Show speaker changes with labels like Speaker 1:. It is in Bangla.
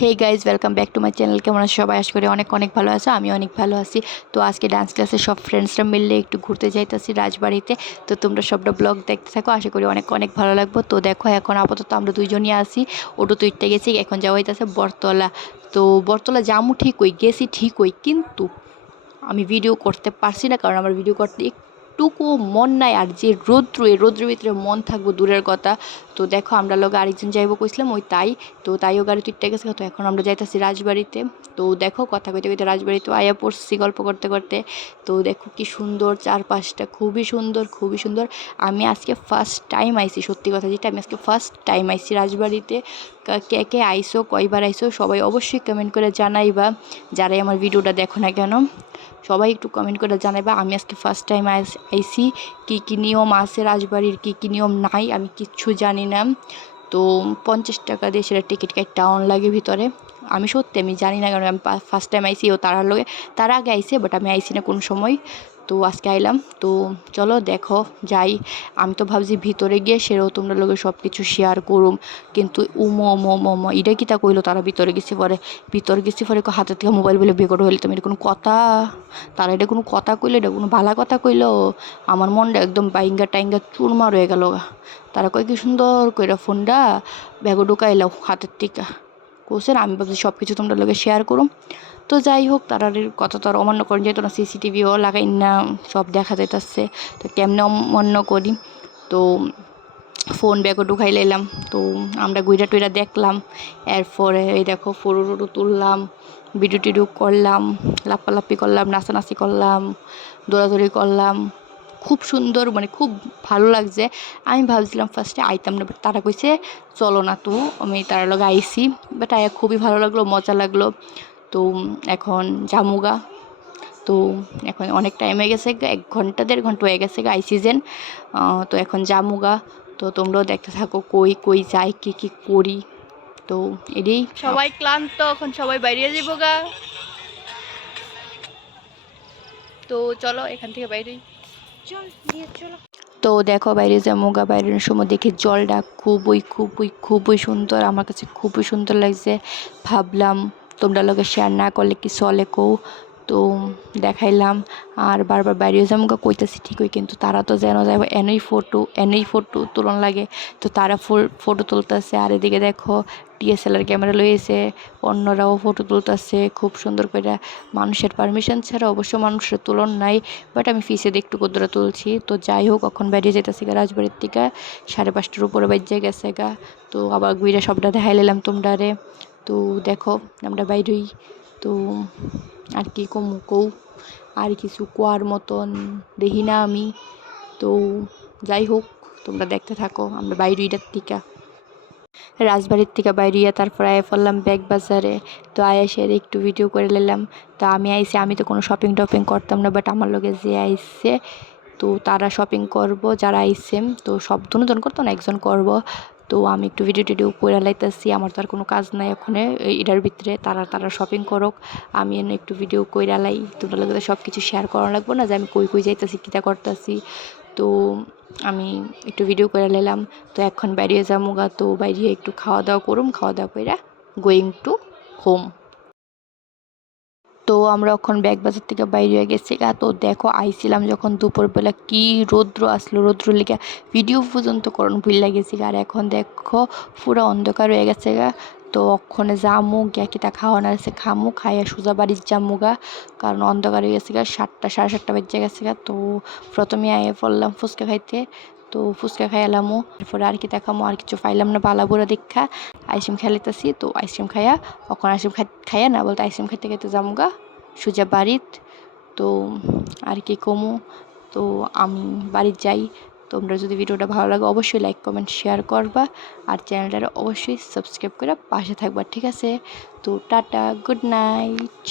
Speaker 1: Hey guys welcome back to my channel কেমন আছে সবাই? আশা করি অনেক অনেক ভালো আছে। আমি অনেক ভালো আছি। তো আজকে ডান্স ক্লাসে সব ফ্রেন্ডসরা মিললে একটু ঘুরতে যাইতেছি রাজবাড়িতে। তো তোমরা সবটা ব্লগ দেখতে থাকো। আশা করি অনেক অনেক ভালো লাগবো। তো দেখো, এখন আপাতত আমরা দুইজনই আছি। ওটো তুইটে গেছি, এখন যাওয়া হইতেছে বরতলা তো বরতলা জামু ঠিক ওই গেছি ঠিক ওই কিন্তু আমি ভিডিও করতে পারছি না, কারণ আমার ভিডিও করতে একটুকু মন নাই আর যে রৌদ্র, এই রৌদ্রের ভিতরে মন থাকব দূরের কথা। তো দেখো, আমরা লোক আরেকজন যাইবো কইছিলাম, ওই তাই। তো তাইও গাড়ি তুইটে গেছে, তো এখন আমরা যাইতেছি রাজবাড়িতে। তো দেখো, কথা কইতে কইতে রাজবাড়িতে আয়া পড়ছি গল্প করতে করতে। তো দেখো কি সুন্দর, চারপাশটা খুবই সুন্দর খুবই সুন্দর। আমি আজকে ফার্স্ট টাইম আইছি, সত্যি কথা যেটা, আমি আজকে ফার্স্ট টাইম আইছি রাজবাড়িতে। কে কে আইসো, কয়বার আইসো, সবাই অবশ্যই কমেন্ট করে জানাইবা, যারাই আমার ভিডিওটা দেখো না কেন। সবাই একটু কমেন্ট করে জানাবে আমি আজকে ফার্স্ট টাইম আইসি কী কী নিয়ম আছে রাজবাড়ির, কী কী নিয়ম নাই, আমি কিচ্ছু জানি না। তো পঞ্চাশ টাকা দিয়ে সেটা টিকিট কাটতে অন লাগে ভিতরে। আমি সত্যি আমি জানি না কারণ আমি ফার্স্ট টাইম আইসি ও তারা লোকে তারা আগে আইসে বাট আমি আইসি না কোনো সময়। তো আজকে আইলাম। তো চলো দেখো, যাই। আমি তো ভাবছি ভিতরে গিয়ে সেরাও তোমরা লোকের সব কিছু শেয়ার করুম। কিন্তু উমো মো মো মো এটা কি তা কইলো তারা ভিতরে গেছি পরে? ভিতরে গেছি পরে হাতের থেকে মোবাইল বলে বেকট হইলে। তুমি এটা কোনো কথা? তারা এটা কোনো কথা কইলো? এটা কোনো ভালা কথা কইলো? আমার মনটা একদম বাইঙ্গা টাইঙ্গা চুরমার হয়ে গেল তারা কয় কি সুন্দর কইরা ফোনটা। ব্যাগও ঢুকাইলাও হাতের টিকা কোসেন আমি ভাবছি সব কিছু তোমরা লোকে শেয়ার করুম তো যাই হোক তারার কথা তো আর অমান্য করেন, যেহেতু না সিসিটিভিও লাগাই না, সব দেখা যাইতেছে। তো কেমনে অমান্য করি? তো ফোন ব্যাগও ঢুকাই লাইলাম। তো আমরা গুইরা টুইরা দেখলাম, এরপরে এই দেখো ফটো টুটু তুললাম ভিডিও টিডিও করলাম, লাপ্পালাপ্পি করলাম, নাচানাচি করলাম, দৌড়াদৌড়ি করলাম। খুব সুন্দর মানে খুব ভালো লাগছে। আমি ভাবছিলাম ফার্স্টে আইতাম না বাট তারা কইছে, চলো না তো, আমি তার লগে আইসি বাট আয়া খুবই ভালো লাগল, মজা লাগল। তো এখন জামুগা তো এখন অনেক টাইম হয়ে গেছে, এক ঘণ্টা, দেড় ঘণ্টা হয়ে গেছে আই সিজন তো এখন জামুগা তো তোমরাও দেখতে থাকো, কই কই যাই, কি কি করি। তো এটাই। সবাই ক্লান্ত, এখন সবাই বাইরে যাব গা। তো চলো, এখান থেকে বাইরে। তো দেখো বাইরে যা মোগা বাইরের সময় দেখে জলটা খুবই খুবই খুবই সুন্দর। আমার কাছে খুবই সুন্দর লাগছে। ভাবলাম তোমরা লোকে শেয়ার না করলে কি চলে কৌ দেখাইলাম। আর বারবার বাইরে যাব গা কইতেছি ঠিকই, কিন্তু তারা তো যেন যাব এনেই ফটো এনেই ফটো তুলন লাগে। তো তারা ফটো তুলতেছে। আর এদিকে দেখো ডিএসএলআর ক্যামেরা লইয়েছে অন্যরাও ফটো তুলতেছে। খুব সুন্দর করে মানুষের পারমিশন ছাড়া অবশ্য মানুষের তুলন নাই বাট আমি ফিসে দিয়ে একটু কদ্দুরা তুলছি। তো যাই হোক, এখন বাইরে যেতেছি গা রাজবাড়ির থেকে সাড়ে পাঁচটার উপরে বাইরে গেছে গা। তো আবার গুইরা সবটা দেখাই নিলাম তোমরারে। তো দেখো, আমরা বাইরেই তো আর কি কমু কৌ আর কিছু কোয়ার মতন দেখি না আমি। তো যাই হোক, তোমরা দেখতে থাকো, আমরা বাইরেইটার থেকে। রাজবাড়ির থেকে বাইরিয়া তারপর আয়া ফেললাম ব্যাগ বাজারে। তো আয়া সেরে একটু ভিডিও করে নিলাম। তো আমি আইসি আমি তো কোনো শপিং টপিং করতাম না বাট আমার লগে যে আইসে তো তারা শপিং করব, যারা আইসে তো সব দুজন করতো না, একজন করব। তো আমি একটু ভিডিও টিডিও করে লাইতেছি, আমার তো আর কোনো কাজ নাই ওখানে এটার ভিতরে, তারা তারা শপিং করুক, আমি এনে একটু ভিডিও করে লাই, তোমরা লাগে সব কিছু শেয়ার করা লাগবো না, যে আমি কই কই যাইতেছি কীটা করতেছি। তো আমি একটু ভিডিও করে নিলাম তো এখন বাইরে যাব গা, তো বাইরে একটু খাওয়া দাওয়া করুম খাওয়া দাওয়া করে গোয়িং টু হোম তো আমরা এখন ব্যাগ বাজার থেকে বাইরে হয়ে গেছি গা। তো দেখো, আইছিলাম যখন দুপুরবেলা কি রৌদ্র আসলো, রৌদ্র লেগে ভিডিও পর্যন্ত করণ ভুল লাগেছি গা। আর এখন দেখো, পুরো অন্ধকার হয়ে গেছে গা। তো ওখানে যামু, গিয়া কিটা খাওয়ানো আছে, খামু, খাইয়া সোজা বাড়ির যামু গা। কারণ অন্ধকার হয়ে গেছে গা, সাতটা, সাড়ে সাতটা বেজে গেছে গা। তো প্রথমে আইয়ে পড়লাম ফুচকা খাইতে। তো ফুচকা খাই এলামও এরপরে আর কি দেখামো, আর কিছু পাইলাম না বালা বুড়া দেখা আইসক্রিম খেলাইতেছি তো আইসক্রিম খাইয়া এখন আইসক্রিম খাই খাইয়া না বলতে আইসক্রিম খাইতে খাইতে যাব গা সোজা বাড়িত। তো আর কি কমো, তো আমি বাড়ির যাই। তোমরা যদি ভিডিওটা ভালো লাগে, অবশ্যই লাইক কমেন্ট শেয়ার করবা। আর চ্যানেলটা অবশ্যই সাবস্ক্রাইব করে পাশে থাকবা, ঠিক আছে? তো টাটা গুড নাইট